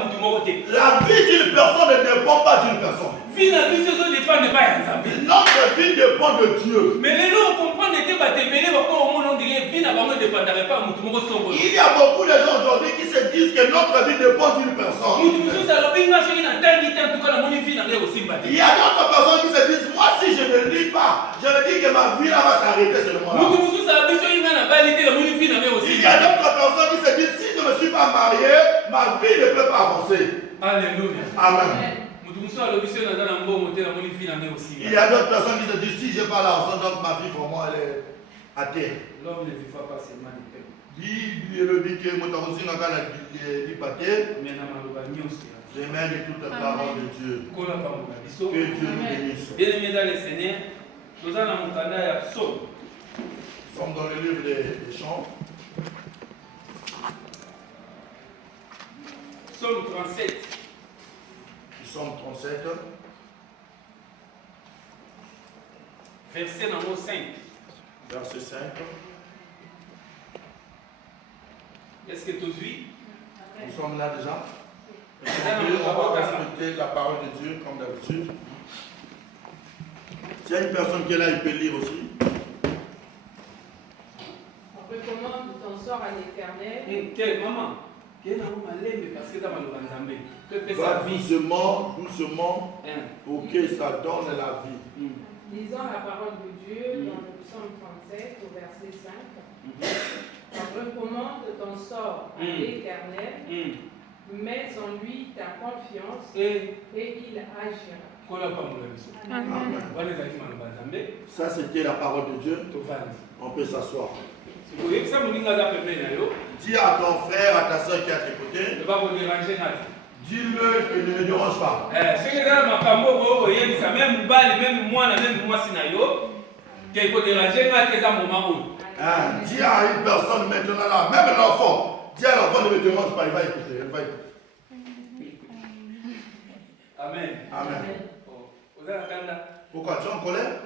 La vie d'une personne ne dépend pas d'une personne. Notre vie dépend de Dieu. Mais les gens comprennent que il y a beaucoup de gens aujourd'hui qui se disent que notre vie dépend d'une personne. Il y a d'autres personnes qui se disent, moi si je ne lis pas, je me dis que ma vie là va s'arrêter seulement là. Il y a d'autres personnes qui se disent, si je ne me suis pas marié, ma vie ne peut pas avancer. Alléluia. Amen. Il y a d'autres personnes qui se disent, si je n'ai pas l'argent, donc ma vie pour moi elle est à terre. L'homme ne vit pas seulement de pain. J'aime toute la parole de Dieu. Que Dieu nous bénisse. Bien-aimés dans le Seigneur, nous allons dans le psaume. Nous sommes dans le livre des chants. Psaume 37. Psaume 37. Verset numéro 5. Verset 5. Est-ce que tu suis? Nous sommes là déjà. On va respecter la parole de Dieu comme d'habitude. S'il y a une personne qui est là, il peut lire aussi. On recommande ton sort à l'Éternel. Maman, Va doucement, doucement, pour que ça donne la vie. Lisons la parole de Dieu dans le psaume 37 au verset 5. On recommande ton sort à l'Éternel. Mets en lui ta confiance et il agira. Ça, c'était la parole de Dieu. On peut s'asseoir. Dis à ton frère, à ta soeur qui est à tes côtés. Dis-le que ne me dérange pas. Dis à une personne maintenant là, même l'enfant, dis à l'enfant ne me dérange pas, il va écouter. Elle va écouter. Amen. Amen. Pourquoi tu es en colère?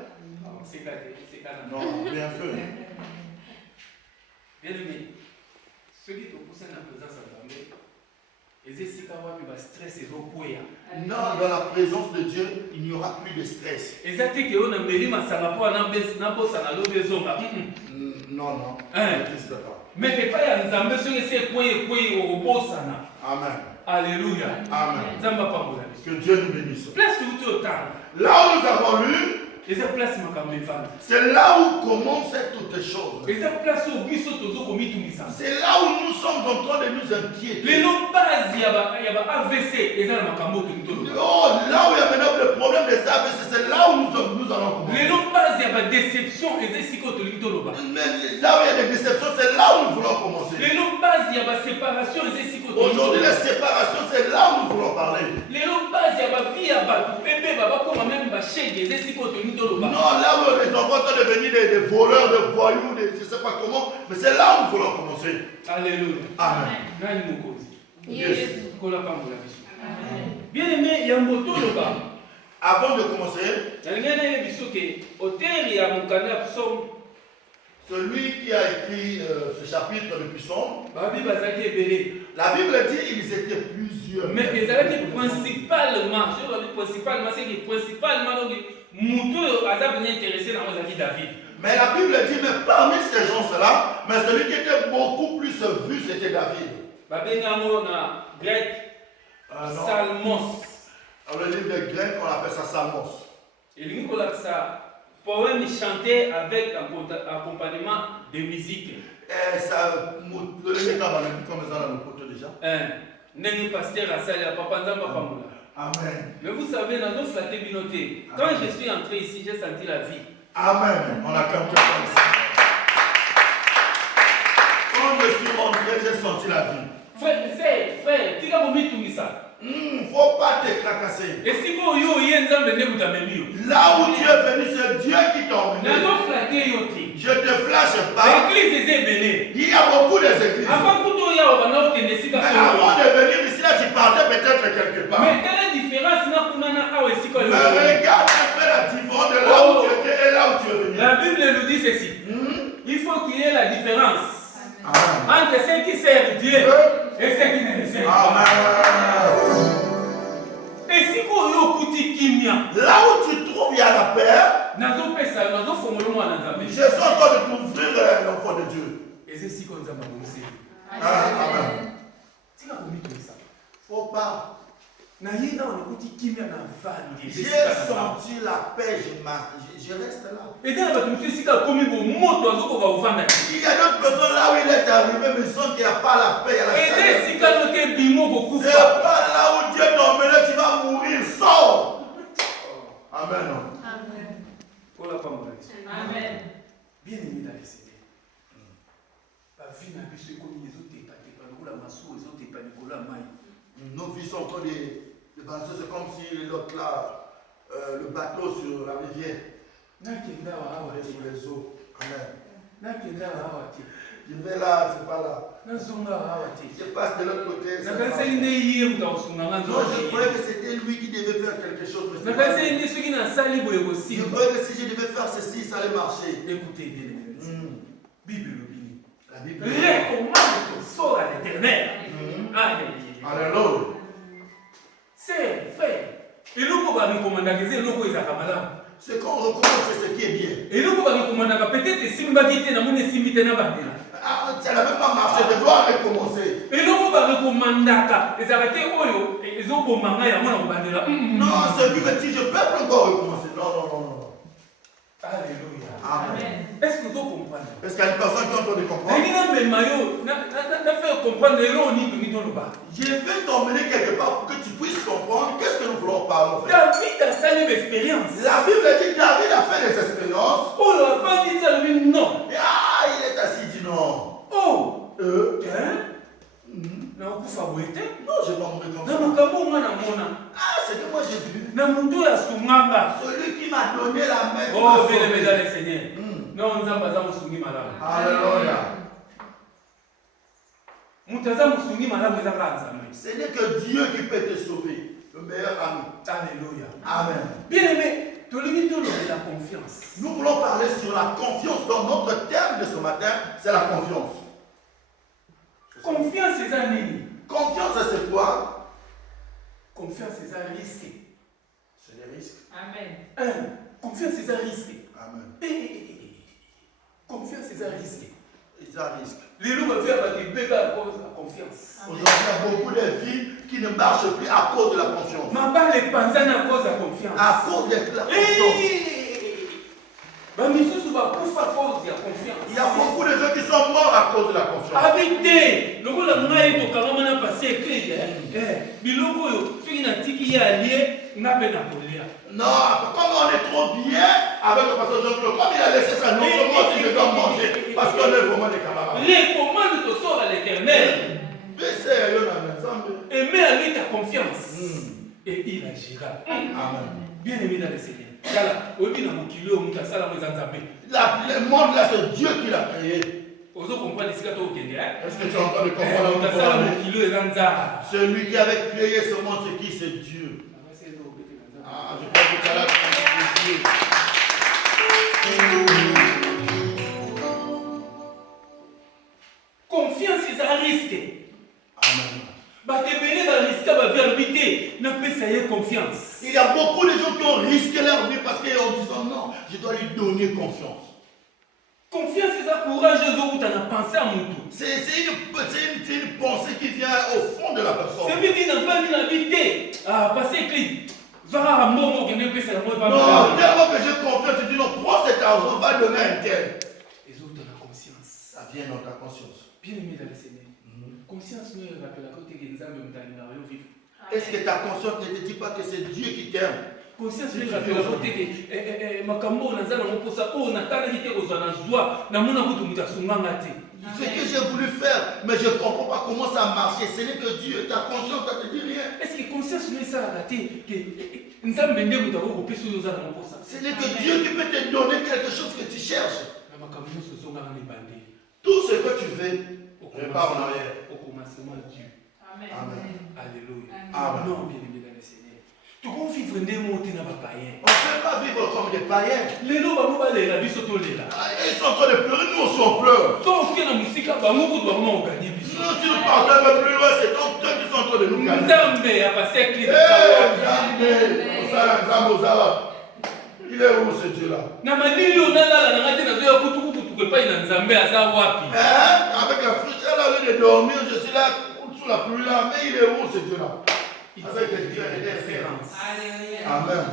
Non, bien fait. Bien-aimé, celui qui pousse dans la présence de la non, dans la présence de Dieu, il n'y aura plus de stress. Non, non. Mais pas Amen. Alléluia. Amen. Que Dieu nous bénisse. Là où nous avons lu, c'est là où commencent toutes les choses. C'est là où nous sommes en train de nous inquiéter. Oh, là où il y a maintenant le problème des AVC, c'est là où nous allons commencer. Mais là où il y a des déceptions, c'est là où nous voulons commencer. Aujourd'hui, les séparations, c'est là où nous voulons parler. Non, là où les enfants sont devenus des voleurs, des voyous, je ne sais pas comment, mais c'est là où nous voulons commencer. Alléluia. Amen. Yes. Bien aimé, il y a un moto là-bas. Avant de commencer, celui qui a écrit ce chapitre de Psaume, la Bible dit qu'ils étaient plusieurs. Mais principalement, David. Mais la Bible dit, mais parmi ces gens-là, mais celui qui était beaucoup plus vu, c'était David. Salmos. Dans le livre de grec, on appelle ça Salmos. Et lui, on appelle ça poème chanté avec accompagnement de musique. Et ça, le livre comme ça dans le poteau déjà. Amen. Mais vous savez, dans nos flattés binotés, quand je suis entré ici, j'ai senti la vie. Amen. On a comme ça. Quand je suis rentré, j'ai senti la vie. Frère, tu as voulu tout ça. Faut pas te tracasser. Et si vous là où tu es venu, c'est Dieu qui t'a emmené. Je te flash pas. Il y a beaucoup d'églises. Mais avant de venir ici, là, tu partais peut-être quelque part. Mais quelle est la différence? Mais regarde un peu la différence de là où tu étais et là où tu es venu. La Bible nous dit ceci. Il faut qu'il y ait la différence entre ceux qui servent Dieu et ceux qui ne le servent pas. Amen. Faut pas. J'ai senti la paix, je reste là. Il y a d'autres personnes là où il est arrivé, mais ils sentent qu'il n'y a pas la paix. C'est pas là où Dieu t'a emmené, tu vas mourir. Sors. Amen. Amen. Bien aimé dans le Seigneur. Nos vies sont comme des bateaux, c'est comme si l'autre là, le bateau sur la rivière. Sur les eaux. Amen. Je vais là, c'est pas là. Je passe de l'autre côté. Non, je croyais que c'était lui qui devait faire quelque chose. Je croyais que si je devais faire ceci, ça allait marcher. Écoutez bien, La Bible. Recommande ton sort à l'Éternel. Alléluia. C'est fait. Et nous pouvons recommander que c'est nous qui c'est quand on recommande ce qui est bien. Et nous pouvons recommander peut-être si nous avons dit que nous avons dit ça n'a même pas marché, je dois recommencer. Et nous pouvons recommander que les arrêtés ils ont pour manger à mon bandera. Non, c'est lui qui dit je peux encore recommencer. Non. Alléluia. Amen. Est-ce que vous comprenez? Est-ce qu'il y a une personne qui est en train de comprendre? Je vais t'emmener quelque part pour que tu puisses comprendre qu'est-ce que nous voulons parler. David a sali l'expérience. La Bible dit que David a fait des expériences. Oh, la femme dit ça, lui, non. Il est assis, il dit non. Oh, non, non, vous favorisez? Non, je vais pas mourir comme ça. C'est que moi j'ai vu. Celui qui m'a donné la main. Oh, bien aimé dans le Seigneur. Non, nous avons besoin de soumis madame. Alléluia. Ce n'est que Dieu qui peut te sauver. Le meilleur ami. Alléluia. Amen. Bien aimé, la confiance. Nous voulons parler sur la confiance. Dans notre thème de ce matin, c'est la confiance. Confiance, c'est un nini. Confiance, c'est quoi? Confiance, c'est un risque. C'est des risques. Amen. Confiance, c'est un risque. Amen. Confiance, c'est un risque. C'est un risque. Les loups vont faire des bébés à cause de la confiance. Aujourd'hui, il y a beaucoup de vies qui ne marchent plus à cause de la confiance. Ma part les pensées à cause de la confiance. À cause de la confiance. Il y a beaucoup de gens qui sont morts à cause de la confiance. Habitez. Le la maille de Kalomana passé non, comme on est trop bien avec le pasteur Jean-Claude, comme il a laissé ça, non seulement si je dois manger, parce qu'on est vraiment des camarades. Les commandes te sortent à l'Éternel. Aimez à lui ta confiance. Et il agira. Amen. Bien aimé dans le Seigneur. Le monde là, c'est Dieu qui l'a créé. Est-ce que tu es en train de comprendre? Celui qui avait créé ce monde, c'est qui? C'est Dieu. Je crois que ça l'a créé. Confiance, c'est un risque. Amen. Il y a beaucoup de gens qui ont risqué leur vie parce qu'ils ont dit non, je dois lui donner confiance. Confiance, c'est un courage de vous, tu as pensé à mon tour. C'est une pensée qui vient au fond de la personne. C'est lui qui n'a pas habité. Ah, passez clé. Non, tellement que j'ai confiance, tu dis non, prends cet argent, va donner un tel. Les autres ont la conscience. Ça vient dans ta conscience. Bien aimé dans le Seigneur. Conscience nous rappelle à côté de vivre. Est-ce que ta conscience ne te dit pas que c'est Dieu qui t'aime? Conscience nous rappelle à côté de Makambo Nazana Moposa, oh, Natana qui te rejoint joie, Namuna Mutumita Sumangate. Ce que j'ai voulu faire, mais je ne comprends pas comment ça a marché. Ce n'est que Dieu, ta conscience, ça ne te dit rien. Est-ce que conscience nous est ça raté? Ce n'est que Dieu qui peut te donner quelque chose que tu cherches. Tout ce que tu veux, repars en arrière. Au commencement, Dieu. Amen. Alléluia. Amen. Non, bien aimé dans le Seigneur. Tu peux vivre des mots qui n'ont pas païens. On ne peut pas vivre comme des païens. Les loups, ils sont en train de pleurer, nous aussi on pleure. Sauf que la musique, nous doivent gagner. Nous, si nous partons un peu plus loin, c'est donc eux qui sont en train de nous gagner. Il est où ce Dieu-là? Avec la frichère là, au lieu de dormir, je suis là, sous la pluie là, mais il est où ce Dieu-là? Avec les dieux et les références. Amen.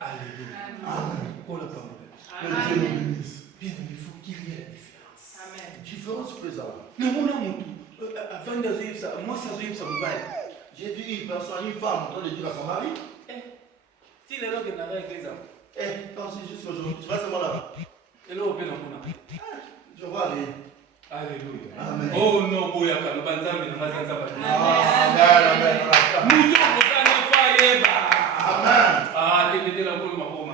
Alléluia. Amen. Oh la parole. Que Dieu nous bénisse. Bien, il faut qu'il y ait la différence. Amen. Différence présente. Mais mon amour, avant de ça, moi, ça veut dire ça me baille. J'ai vu une personne, une femme en train de dire à son mari, Si les gens qui n'ont avec les hommes, quand c'est juste aujourd'hui, tu vas seulement là. et là, on peut l'en Je vois rien. Alléluia. Amen. Oh non, boyaka, nous banzambe, nous banzambe. Amen. Nous sommes dans faille. Amen. Ah, t'es la boule, ma pomme.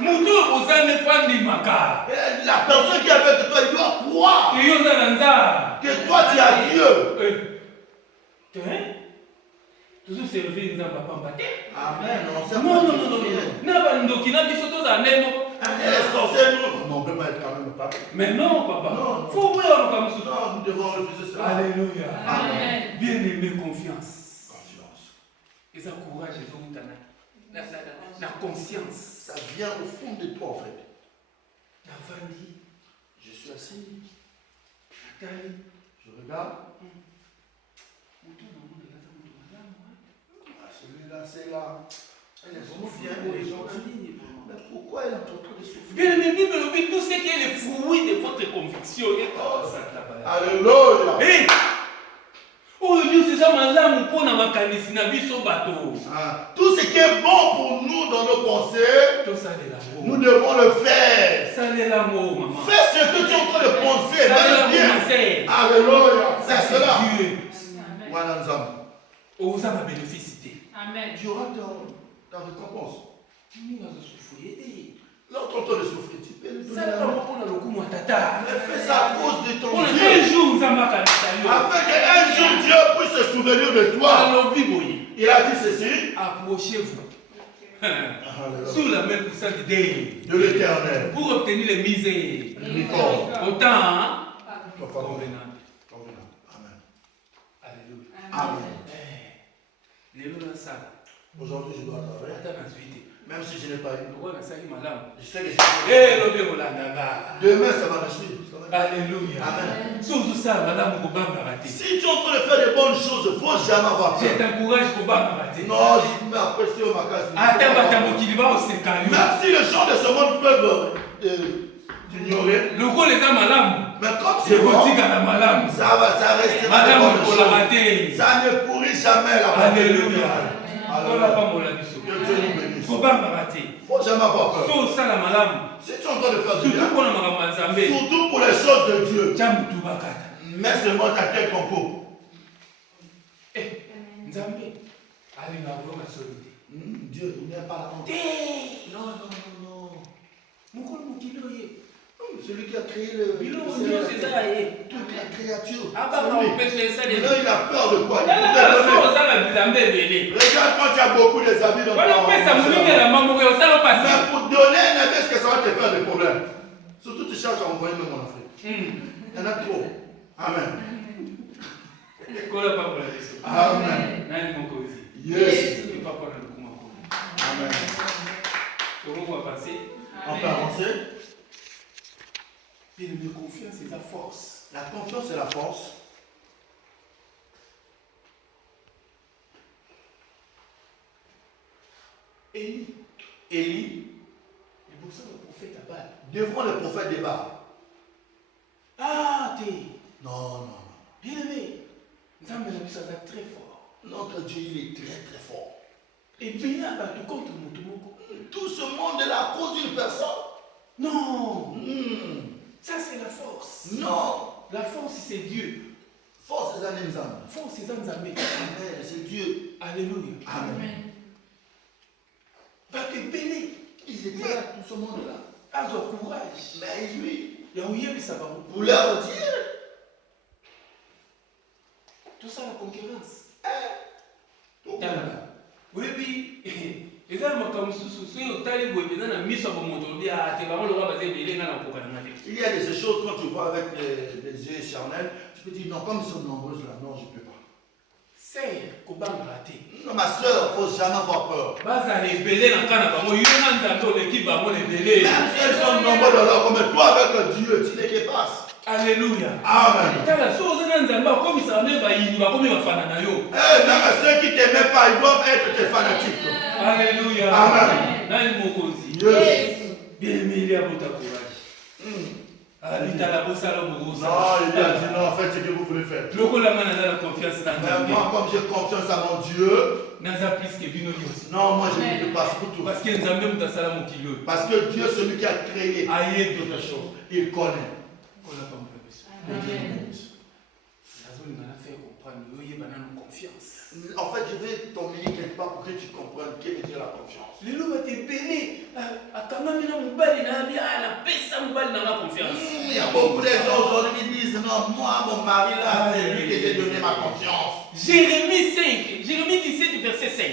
Nous sommes dans faille, maka. La personne qui est avec toi, il doit croire Et yo zanza. que toi tu as Dieu. Toujours servir dans papa mbate. Amen. Non. Na bandoki na biso toza neno. Les sorciers, nous, on ne peut pas être quand même pas. Mais non, papa. Non. Faut voir comme ça. Non, nous devons refuser cela. Alléluia. Amen. Bien aimé, confiance. Confiance. Et ça courage, et la conscience. Ça vient au fond de toi en fait. La vanille. Je suis assis, Nathalie. je regarde. Celui-là, c'est là. Elle est souffrante, elle est gentille. Mais pourquoi elle est en train de souffrir? Bien aimé, mais tout ce qui est le fruit de votre conviction. Alléluia. Hey! Oh Dieu, c'est ça, madame, pour na makanisi na biso bateau. Tout ce qui est bon pour nous dans nos pensées, Tout ça de l'amour. nous devons le faire. Ça de l'amour, maman. Fais ce que tu es en train de penser. Ça de Fais-le l'amour, bien. ma sœur. Alléluia. Ça, C'est cela. c'est Dieu. Amen. Voilà, nous sommes. Oh, ça m'a bénéficié. Amen. Tu auras ta récompense. Nous avons souffert. Lorsqu'on te le souffre, tu peux le donner Ça la va main. pour le coup, moi, tata. Mais fais ça à cause de ton On a Dieu. un jour, nous avons un Afin qu'un jour Dieu puisse se souvenir de toi. Alors, Biboyi, Il a dit ceci. approchez-vous sous la main puissante de De l'Éternel. pour obtenir les misères. Miséricorde. Autant, hein? Convenable. Convenable. Amen. Alléluia. Amen. Les lois de ça. Aujourd'hui, je dois travailler. Attends, la suite. Même si je n'ai pas eu. Pourquoi on a ça, madame? Je sais que Eh, l'obé, on l'a gaga. demain, ça va me suivre. Alléluia. Amen. Sous ça, madame, on va rater. Si tu es en train de faire de bonnes choses, il ne faut jamais avoir Je peur. t'encourage pour pas rater. Non, je vais apprécier ma casse. Attends, attends, qui va au sécaillou. Même si les gens de ce monde peuvent t'ignorer, Le rôle est à madame. mais comme C'est c'est bon, boutique à la madame. ça restera de Madame, bonnes on l'a choses. raté. Ça ne pourrit jamais la bonne Alléluia. On l'a Alléluia. pas mon abisso. Que Dieu nous bénisse. Faut pas rater. Il ne faut jamais avoir peur. So ça la madame. Si tu es en train de faire du Surtout bien, pour la madame Nzambe. surtout pour les choses de Dieu, Tiens, tout bakata. mets seulement ta tête en cours. Eh, Nzambe. Allez, na volo ma solide. Dieu, il n'y a pas la honte. Non. Mukolo mukilo ye. Celui qui a créé le Bilo ciel et nyo la c'est terre, ça ye. toute la créature. Ah bah c'est non, lui. on peut faire ça les. Maintenant, il a peur de quoi? Il Là peut là te là, donner. ça la Nzambe belé. Regarde quand tu as beaucoup des amis dans Voilà, on fait ça mouni la maman que ça va passer. Mais pour donner un avis, est-ce que ça va te faire des problèmes? Surtout, tu cherches à envoyer même en Afrique. Il y en a trop. Amen. Kola pas pour la question. Amen. Nani mon cosy. Yes. Et pas pour le coup mon cosy. Amen. Comment on va passer? On peut avancer. Bien de confiance et la force. La confiance et la force. Élie. Élie, Et pour ça, le prophète a pas. devant le prophète de Baal. Ah, t'es. Non. Bien aimé. Nzambe na biso aza très fort. Notre Dieu, il est très très fort. Et bien bato contre moto moko. Tout ce monde est là à cause d'une personne. Non. Hmm. Ça c'est la force. Non. La force c'est Dieu. Force des années Nzambe. Force c'est Nzambe. Amen. C'est Dieu. Alléluia. Amen. Parce que Béné, Ils étaient là, tout ce monde-là. a son courage. Mais lui, Il y a oublié ça va. pour leur dire, Tout ça la concurrence. tout Oui, oui. Et ça, comme si on t'a dit que vous avez mis sur mon moto, tu vas le passer bien dans la cocaïne. il y a de ces choses quand tu vois avec les yeux charnels, tu peux dire non, comme ils sont nombreuses là, non, je ne peux pas. C'est qu'on va rater. Non, ma soeur, il ne faut jamais avoir peur. Baza les belés dans le canapé, moi, il y a un l'équipe, les belés. Même si elles sont nombreuses dans leur comme toi avec Dieu, tu les dépasses. Alléluia. Amen. Tala so ozana nzamba comme ça ne ba yini ba comme bafana na yo. Même ceux qui ne t'aimaient pas, ils doivent être tes fanatiques. Alléluia. Amen. Nani mokozi. Yes. Bien-aimé, il y a beaucoup de courage. Ah, l'Italie, vous savez, vous Non, il a dit non, faites ce que vous voulez faire. Le la main a la confiance dans Mais moi, comme j'ai confiance à mon Dieu, non, moi je ne peux pas pour tout. Parce que Parce que Dieu, celui qui a créé, d'autres choses. Il connaît. En fait, je vais t'emmener quelque part pour que tu comprennes quelle est la confiance. Il y a beaucoup de gens aujourd'hui qui disent non, moi, mon mari là, c'est lui qui j'ai donné ma confiance. Jérémie 5, Jérémie 17, verset 5.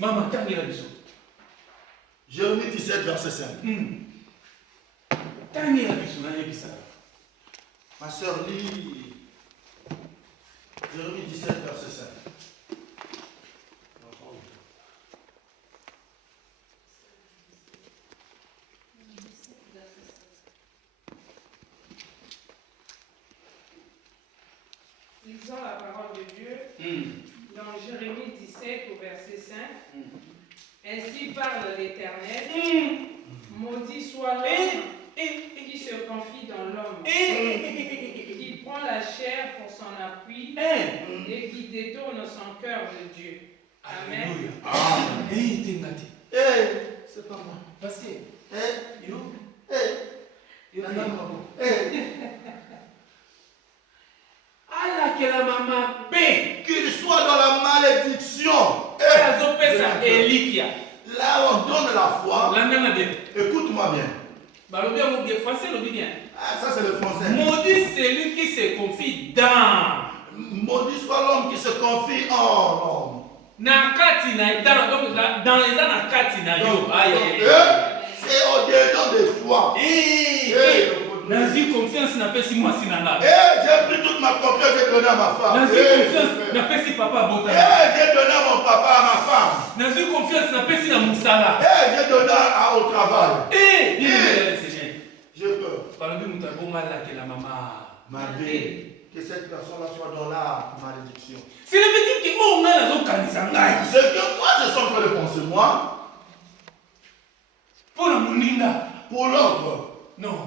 Maman, t'as mis la bisou. Jérémie 17, verset 5. T'as mis la bisou, ma soeur lit Jérémie 17, verset 5. Lisons la parole de Dieu dans Jérémie 17 au verset 5. Ainsi parle l'Éternel. Maudit soit l'homme qui se confie dans l'homme, qui prend la chair pour son appui et qui détourne son cœur de Dieu. Amen. C'est pas moi. Parce que qu'il soit dans la malédiction. Là où on donne la foi. Écoute-moi bien. Ça c'est le français. Maudit celui qui se confie dans. Maudit soit l'homme qui se confie en l'homme. Dans les anakati na yo. C'est au-dedans de toi. J'ai confiance n'a pas si moi si nana. J'ai pris toute ma confiance et donné à ma femme. J'ai confiance n'a pas si papa bota. J'ai donné à mon papa, à ma femme. J'ai confiance n'a pas si na musala. J'ai donné au travail. J'ai peur. Par le but que la maman. Ma vie. Que cette personne-là soit dans la malédiction. C'est le fait que on a la zone c'est que moi je suis en train de penser moi. Pour la moninga. Pour l'autre. Non.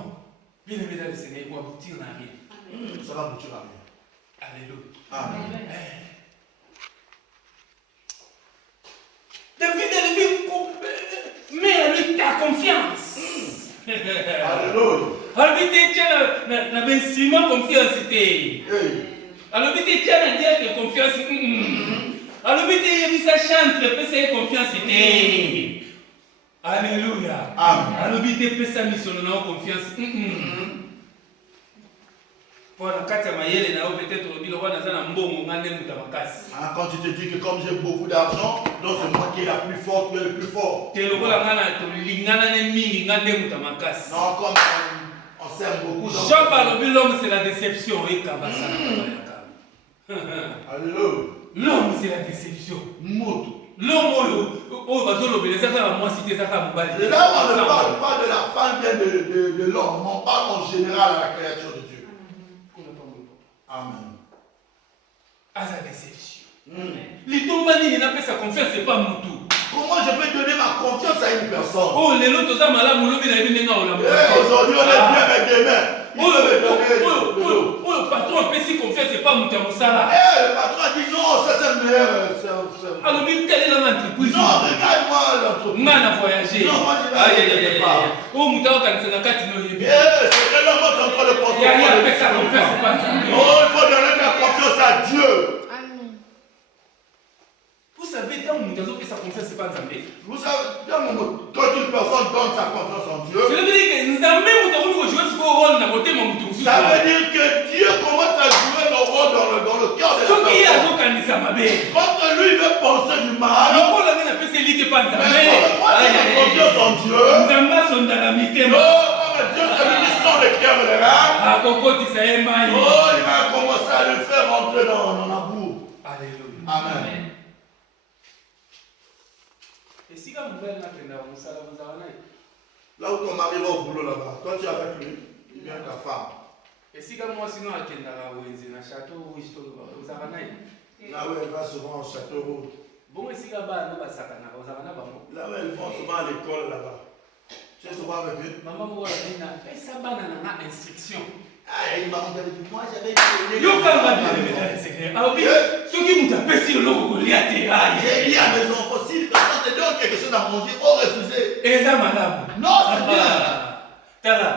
Bien évidemment, le Seigneur va aboutir à rien. Ça va aboutir à rien. Alléluia. Amen. David, mais lui, ta confiance. Alléluia. Alors, tu tiens la bensiment confiance. Alors, tu tiens la dire que confiance. Alors, tu tiens la chante, que confiance. Alléluia. Amen. Alors, tu tiens sa mission, on a confiance. Quand tu te dis que comme j'ai beaucoup d'argent, donc c'est moi qui est la plus forte, qui est le plus fort. Non, comme on s'aime beaucoup. Jean parle de l'homme, c'est la déception. Alléluia. L'homme, c'est la déception. L'homme, là, on ne parle pas de la femme de l'homme, on parle en général à la créature de Dieu. Amen. À sa déception. Les tombani n'a pas sa confiance, c'est pas Moutou. Comment je peux donner ma confiance à une personne? Oh, les autres, ça m'a aujourd'hui, on est bien avec des mains. Le patron a si confiance, c'est pas Moutou Moussala. Le patron a dit non, ça c'est meilleur. Alors, quelle est l'entreprise? Non, regarde-moi l'entreprise. Man a voyagé. Non, moi je vais pas. Oh, Moutou Kansanakati, non, il y a c'est tellement en train de penser. Oh, il faut donner ta confiance à Dieu. Vous savez, quand Moutou a sa confiance, c'est pas Nzambé. Vous savez, quand une personne donne sa confiance en Dieu, ça veut dire que Nzambé Moutou jouer ce rôle dans le thème Moutou. Ça veut dire que Dieu commence à jouer le rôle dans le cœur de la personne. Quand lui veut penser du mal, mais quand moi j'ai la confiance en Dieu, non, comme Dieu c'est lui qui sent le cœur de l'âme, oh, il va commencer à le faire rentrer dans la boue. Alléluia. Amen. Là où ton mari va au boulot là-bas, toi tu es avec lui, il vient ta femme. Et si comme moi, sinon, à Kendara, dans le château, vous avez là où elle va souvent au château rouge. Bon, et si là-bas, vous avez là où elles vont souvent à l'école là-bas. Tu es souvent avec eux. Maman, moi, elle ça va dans la instruction. Ah, il m'a dit, moi j'avais dit. Yo, quand on va dire, ah oui, ceux qui nous appellent sur le logo, il y a des rails. J'ai dit à mes enfants, si quand te donne quelque chose à manger, il faut refuser. Et ça, madame. Non, c'est bien. Tala.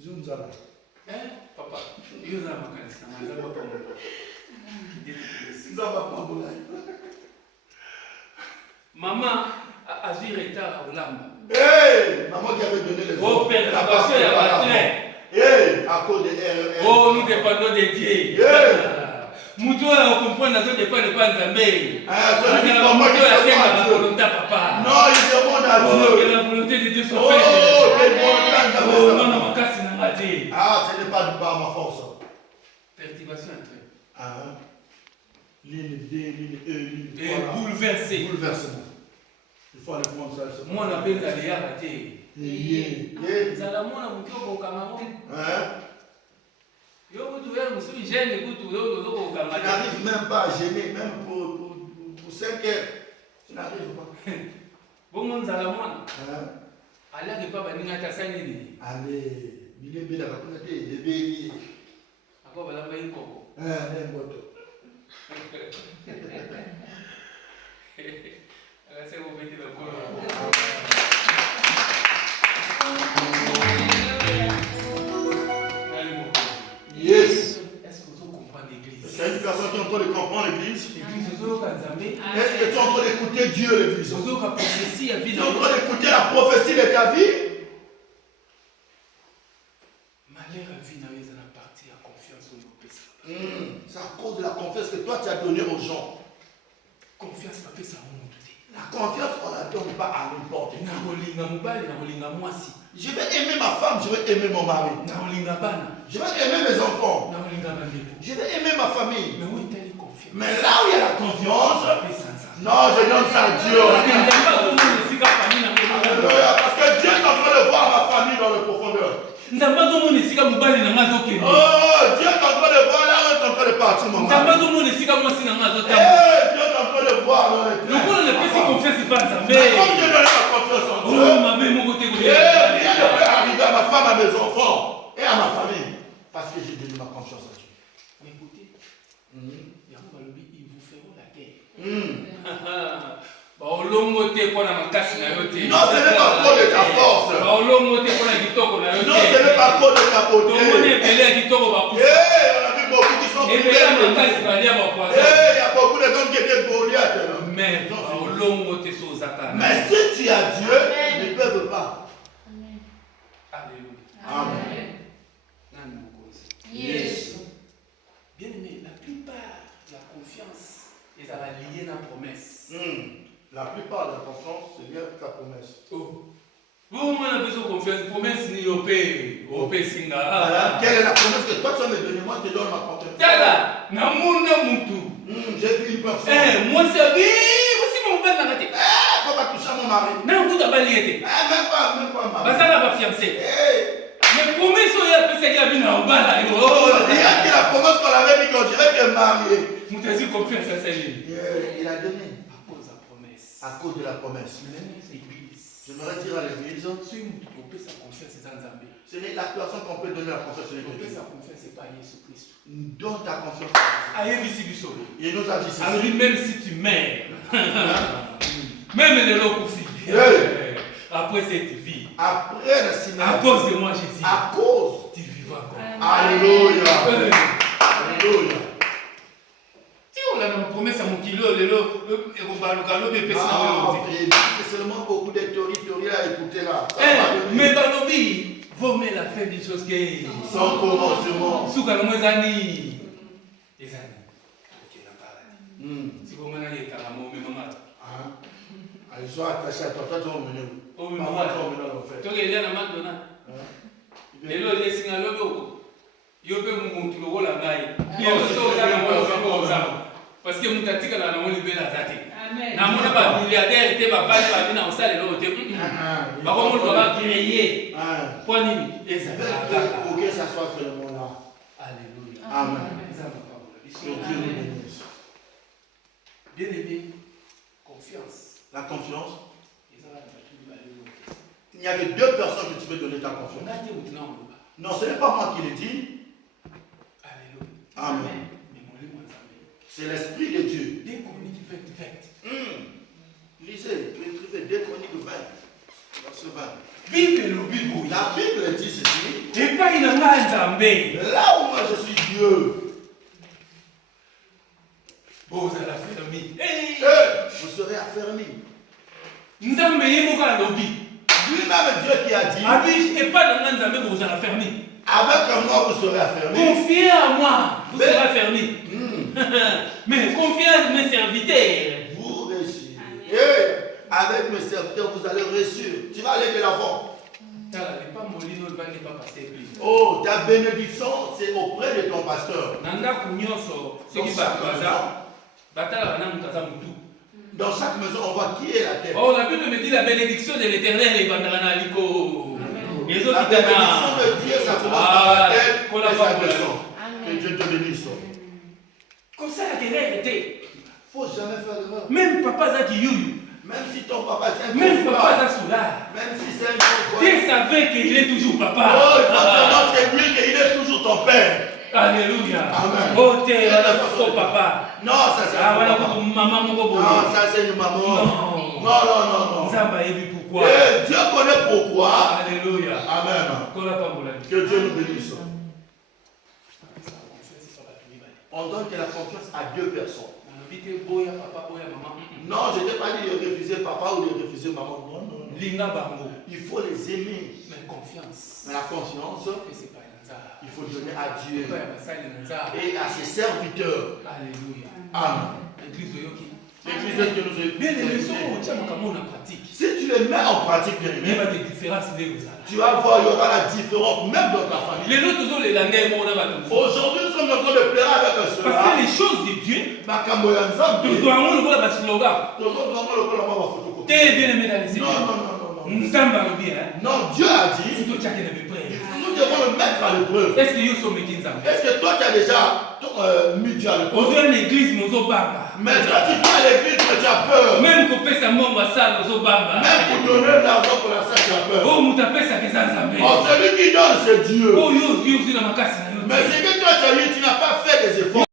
Zunzala. Hein, papa. Yo, ça m'a cassé. Ça va pas mal. Ça va pas mal. Maman a vu retard au lamba. Hey, maman qui avait donné les oh, père, la passion est à hey, à cause de RER. oh, nous dépendons de Dieu. Moutou a compris dans ce dépend de pas Nzambé. Ah, c'est la volonté papa. Non, il demande à Dieu. Que la volonté de Dieu soit faite. Oh, quel bon oh, non, non, casse n'a pas dit. Ah, ce n'est pas par ma force. Perturbation entrée. Ah, ligne D, ligne E, ligne 3. Et bouleversé. Bouleversement. Il faut aller prendre ça. Moi, on appelle ça les ratés. Zalamona mutoko kamamo. Hein? Yo vous trouvez monsieur gêne écoute au kamamo. Tu n'arrives même pas à gêner même pour 5 heures. Tu n'arrives pas. Bon mon Zalamona. Hein? Allez que papa ninga ta sani. Allez, il est bien là pour te aider. Ako bala ba yiko. N'importe. C'est vous mettez le col. Yes. Est-ce que vous comprenez l'église? C'est une personne qui est en train de comprendre l'église. L'église, vous avez est-ce que tu es en train d'écouter Dieu, l'église? vous avez prophétie à vie. Tu es en train d'écouter la prophétie de ta vie? Malheur à vie, n'a pas partie à confiance au péché. C'est à cause de la confiance que toi tu as donnée aux gens. Confiance, papa, ça va. La confiance, on ne la donne pas à n'importe qui. Je vais aimer ma femme, je vais aimer mon mari. Je vais aimer mes enfants. Je vais aimer ma famille. Mais là où il y a la confiance, non, je donne ça à Dieu. Alléluia, parce que Dieu est en train de voir ma famille dans le profondeur. Oh, Dieu est en train de voir là où il est en train de partir, mon mari. Dieu est en train de voir dans les plans. Mais comme Dieu donne la confiance en Dieu, rien ne peut arriver à ma femme, à mes enfants et à ma famille. Parce que j'ai donné ma confiance à Dieu. Mais écoutez, ils vous feront la guerre. Non, ce n'est pas à cause de ta force. Non, ce n'est pas à cause de ta beauté. On a vu beaucoup qui sont tombés. Il y a beaucoup de gens qui étaient Goliath. Mais si tu as Dieu, ils ne peuvent pas. Amen. Yes. Bien aimé, la plupart de la confiance est liée à la promesse. La plupart de la confiance, c'est lié à ta promesse. Vous, moi, on a besoin de confiance. Promesse, ni au pays. Quelle est la promesse que toi tu vas me donner? Moi, je te donne ma confiance. Tala, namuna mutu. J'ai vu une personne. Moi, c'est aussi mon père n'a pas été. Faut pas toucher à mon mari. Non, vous n'avez pas été. Même pas, mari. Ça n'a pas fiancé. Mais promesse, il y a peut-être qu'il y a bien un bal. Il y a qui la promesse qu'on avait dit qu'on dirait que marié. Vous avez confiance à celle-là. Il a donné. À cause de la promesse. Je voudrais dire à l'église, ce n'est la personne qu'on peut donner la confiance à l'église. Donne ta confiance à l'église. Il nous a dit ça. Alors même si tu meurs, même les locaux, après cette vie, après le cinéma, à cause de moi Jésus, à cause, tu vivras encore. Alléluia. Alléluia. On a une promesse à mon kilo, c'est seulement beaucoup de théories à écouter là. Mais Balobi, vous mettez la fin des choses qui sans commencement. Sous les années. Les années. Si vous m'avez dit que vous m'avez ils sont attachés à toi, toi tu vas emmener où? Oh, mais maman, tu as dit à la Madonna. Et là, il y a signé à l'eau. Il y a un peu de monde qui est là. Parce que mon tati là, on libère la zate. Amen. namona ba milliardaire te ba bana ba bina osale lo te ba ko mo ba créer pour nini pour que ça soit seulement là. Alléluia. Amen. Que Dieu nous bénisse. Bien aimé, confiance. La confiance. Il n'y a que deux personnes que tu peux donner ta confiance. Non, ce n'est pas moi qui le dis. Alléluia. Amen. C'est l'Esprit de Dieu. Des Chroniques 20. Lisez, écrivez 2 Chroniques 20. Verset 20. La Bible dit ceci. Là où moi je suis Dieu, vous serez affermis. Lui-même Dieu qui a dit, avec moi vous serez affermis. Confiez à moi, vous serez affermis. Mais confiez à mes serviteurs. Vous réussirez. Avec mes serviteurs, vous allez réussir. Tu vas aller de l'avant. Oh, ta bénédiction, c'est auprès de ton pasteur. Dans chaque maison, on voit qui est la tête. Oh, la Bible me dit la bénédiction de l'Éternel est bandana liko. La bénédiction de Dieu, ça commence par la tête et sa maison. Que Dieu te bénisse. Comme ça, la guerre était. Il ne faut jamais faire d'erreur. Même papa Zaki Youyou. Même si ton papa c'est un même papa Zasoula. Même si c'est un bon Dieu savait qu'il est toujours papa. Oh, il faut te dire qu'il est toujours ton père. Alléluia. Amen. Oh, t'es un faux papa. Non, ça c'est un voilà papa. Maman, non, ça c'est une maman. Non. Non. Pourquoi? Dieu connaît pourquoi. Alléluia. Amen. Que Dieu nous bénisse. On donne de la confiance à 2 personnes. Non, je n'ai pas dit de refuser papa ou de refuser maman. Non. Il faut les aimer. Mais confiance. Mais la confiance, il faut donner à Dieu et à ses serviteurs. Alléluia. Amen. L'église que nous avons. Si tu les mets en pratique, bien aimé, tu vas voir, il y aura la différence même dans ta famille. Aujourd'hui, nous sommes en train de pleurer avec cela. Parce que les choses de Dieu, non, Dieu a dit, nous devons le mettre à l'épreuve. Est-ce que toi tu as déjà mis Dieu à l'épreuve? Mais quand tu vas à l'église, tu as peur. Même pour donner l'argent pour la salle, tu as peur. Oh, celui qui donne, c'est Dieu. Mais c'est que toi tu as eu, tu n'as pas fait des efforts.